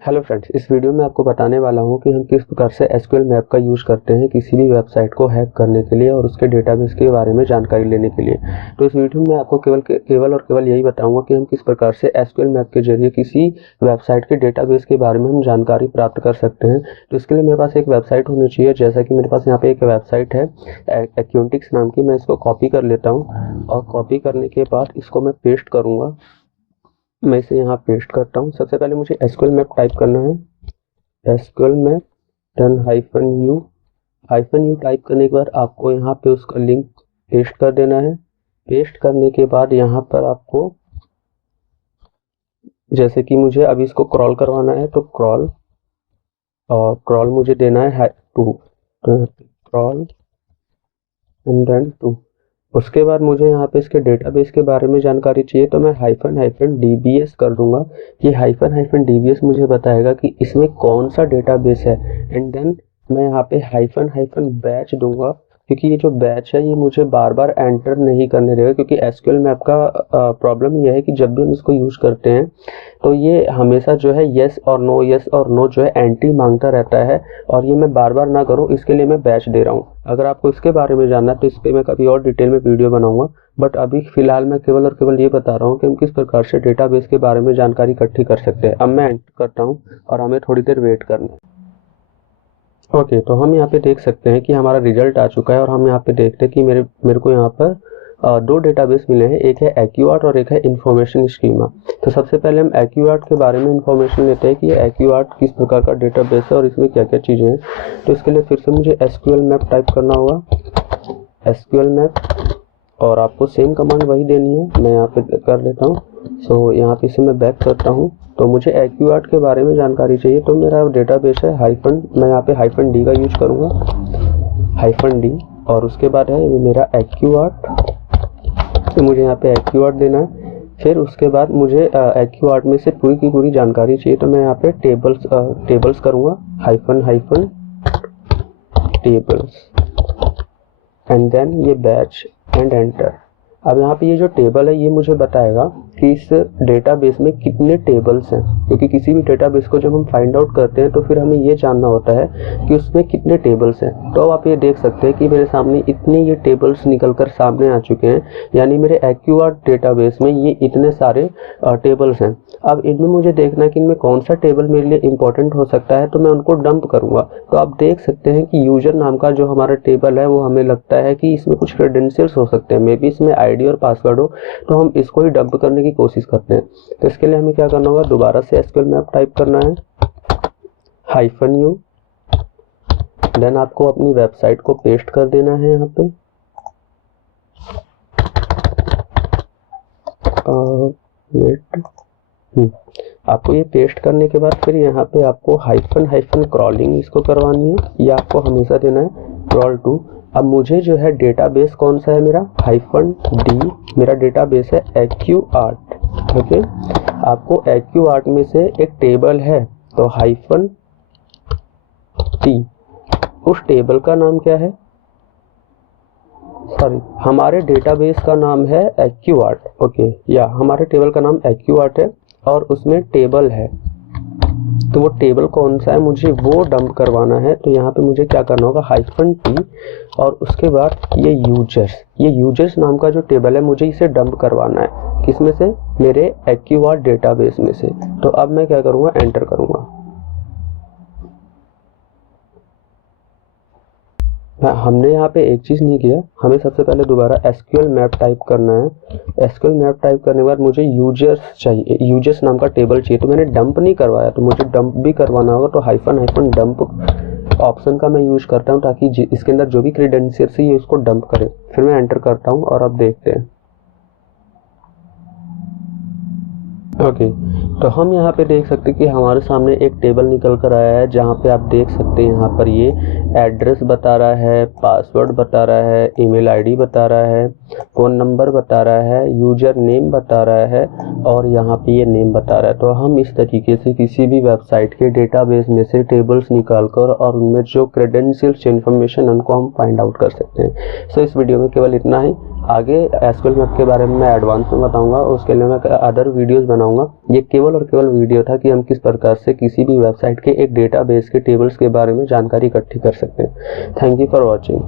Hello friends, इस video में आपको बताने वाला हूं कि हम किस प्रकार से एसक्यूएल मैप का यूज़ करते हैं किसी भी वेबसाइट को हैक करने के लिए और उसके डेटाबेस के बारे में जानकारी लेने के लिए। तो इस वीडियो में आपको केवल यही बताऊंगा कि हम किस प्रकार से एसक्यूएल मैप के जरिए किसी वेबसाइट के डेटाबेस के बारे में हम जानकारी प्राप्त कर सकते हैं। तो इसके लिए मेरे पास एक वेबसाइट होनी चाहिए, जैसा कि मेरे पास यहाँ पे एक वेबसाइट है एक्यूंटिक्स नाम की। मैं इसको कॉपी कर लेता हूँ और कॉपी करने के बाद इसको मैं पेस्ट करूँगा। मैं इसे यहाँ पेस्ट करता हूँ। सबसे पहले मुझे एसक्यूएल मैप टाइप करना है। SQL map done hyphen you type करने के बाद आपको यहाँ पे उसका लिंक पेस्ट कर देना है। पेस्ट करने के बाद यहाँ पर आपको, जैसे कि मुझे अभी इसको क्रॉल करवाना है तो क्रॉल, और क्रॉल मुझे देना है two, crawl and then two. उसके बाद मुझे यहाँ पे इसके डेटाबेस के बारे में जानकारी चाहिए, तो मैं हाइफन डीबीएस कर दूंगा। ये हाइफन डीबीएस मुझे बताएगा कि इसमें कौन सा डेटाबेस है। एंड देन मैं यहाँ पे हाइफन बैच दूंगा, क्योंकि ये जो बैच है ये मुझे बार बार एंटर नहीं करने देगा, क्योंकि एसक्यूएल मैप का प्रॉब्लम ये है कि जब भी हम इसको यूज़ करते हैं तो ये हमेशा जो है येस और नो जो है एंटी मांगता रहता है, और ये मैं बार बार ना करूँ इसके लिए मैं बैच दे रहा हूँ। अगर आपको इसके बारे में जानना है तो इस पर मैं कभी और डिटेल में वीडियो बनाऊंगा, बट अभी फिलहाल मैं केवल और केवल ये बता रहा हूँ कि हम किस प्रकार से डेटाबेस के बारे में जानकारी इकट्ठी कर सकते हैं। अब मैं एंटर करता हूँ और हमें थोड़ी देर वेट करना है। ओके, तो हम यहाँ पे देख सकते हैं कि हमारा रिजल्ट आ चुका है, और हम यहाँ पे देखते हैं कि मेरे को यहाँ पर दो डेटाबेस मिले हैं, एक है एक्यूआर्ट और एक है इन्फॉर्मेशन स्कीमा। तो सबसे पहले हम एक्यूआर्ट के बारे में इन्फॉर्मेशन लेते हैं कि ये एक्यूआर्ट किस प्रकार का डेटाबेस है और इसमें क्या क्या चीज़ें हैं। तो इसके लिए फिर से मुझे एसक्यूएल मैप टाइप करना होगा, एसक्यूएल मैप, और आपको सेम कमांड वही देनी है। मैं यहाँ पे कर लेता हूँ। सो यहाँ पे इसे मैं बैक करता हूँ। तो मुझे एक्यूआर्ट के बारे में जानकारी चाहिए, तो मेरा डेटाबेस है मैं यहाँ पे हाइफन डी का यूज करूँगा, हाइफन डी, और उसके बाद है मेरा एक्यूआर्ट। तो मुझे यहाँ पे एक्यूआर्ट देना है। फिर उसके बाद मुझे एक्यूआर्ट में से पूरी की पूरी जानकारी चाहिए, तो मैं यहाँ पे टेबल्स करूँगा, हाइफन टेबल्स, एंड देन ये बैच एंड एंटर। अब यहाँ पे ये जो टेबल है ये मुझे बताएगा कि इस डेटाबेस में कितने टेबल्स हैं, क्योंकि किसी भी डेटाबेस को जब हम फाइंड आउट करते हैं तो फिर हमें ये जानना होता है कि उसमें कितने टेबल्स हैं। तो अब आप ये देख सकते हैं कि मेरे सामने इतने ये टेबल्स निकल कर सामने आ चुके हैं, यानी मेरे एक्यूआर्ट डेटाबेस में ये इतने सारे टेबल्स हैं। अब इनमें मुझे देखना है कि इनमें कौन सा टेबल मेरे लिए इंपॉर्टेंट हो सकता है, तो मैं उनको डंप करूँगा। तो आप देख सकते हैं कि यूजर नाम का जो हमारा टेबल है वो हमें लगता है कि इसमें कुछ क्रेडेंशियल्स हो सकते हैं, मे बी इसमें आईडी और पासवर्ड हो, तो हम इसको ही डंप करने की कोशिश करते हैं। तो इसके लिए हमें क्या करना होगा, दोबारा से एसक्यूएल मैप टाइप करना है, हाइफन यू, देन आपको अपनी वेबसाइट को पेस्ट कर देना है यहाँ पे, आपको ये पेस्ट करने के बाद फिर यहाँ पे आपको हाइफन क्रॉलिंग इसको करवानी है, ये आपको हमेशा देना है, क्रॉल टू। अब मुझे जो है डेटाबेस कौन सा है, मेरा हाइफन डी, मेरा डेटाबेस है एक्यूआर्ट। ओके, आपको एक्यूआर्ट में से एक टेबल है, तो हाइफन टी, उस टेबल का नाम क्या है, सॉरी, हमारे डेटाबेस का नाम है एक्यूआर्ट। ओके, या हमारे टेबल का नाम एक्यूआर्ट है और उसमें टेबल है, तो वो टेबल कौन सा है मुझे वो डंप करवाना है। तो यहाँ पे मुझे क्या करना होगा, हाइफन टी, और उसके बाद ये यूजर्स नाम का जो टेबल है मुझे इसे डंप करवाना है, किसमें से, मेरे एक्यूआर्ट डेटाबेस में से। तो अब मैं क्या करूँगा, एंटर करूँगा। हमने यहाँ पे एक चीज़ नहीं किया, हमें सबसे पहले दोबारा एसक्यूएल मैप टाइप करना है। एसक्यूएल मैप टाइप करने के बाद मुझे यूजर्स चाहिए, यूजर्स नाम का टेबल चाहिए, तो मैंने डंप नहीं करवाया, तो मुझे डंप भी करवाना होगा। तो हाइफन डंप ऑप्शन का मैं यूज करता हूँ, ताकि इसके अंदर जो भी क्रेडेंशियल्स है ये उसको डंप करे। फिर मैं एंटर करता हूँ और अब देखते हैं। ओके, तो हम यहाँ पे देख सकते हैं कि हमारे सामने एक टेबल निकल कर आया है, जहाँ पे आप देख सकते हैं यहाँ पर ये एड्रेस बता रहा है, पासवर्ड बता रहा है, ईमेल आईडी बता रहा है, फ़ोन नंबर बता रहा है, यूजर नेम बता रहा है, और यहाँ पे ये नेम बता रहा है। तो हम इस तरीके से किसी भी वेबसाइट के डेटाबेस में से टेबल्स निकाल कर और उनमें जो क्रेडेंशियल्स इन्फॉर्मेशन उनको हम फाइंड आउट कर सकते हैं। सो इस वीडियो में केवल इतना ही। आगे एसक्यूएल मैप के बारे में मैं एडवांस में बताऊंगा, उसके लिए मैं अदर वीडियोस बनाऊंगा। ये केवल और केवल वीडियो था कि हम किस प्रकार से किसी भी वेबसाइट के एक डेटाबेस के टेबल्स के बारे में जानकारी इकट्ठी कर सकते हैं। Thank you for watching.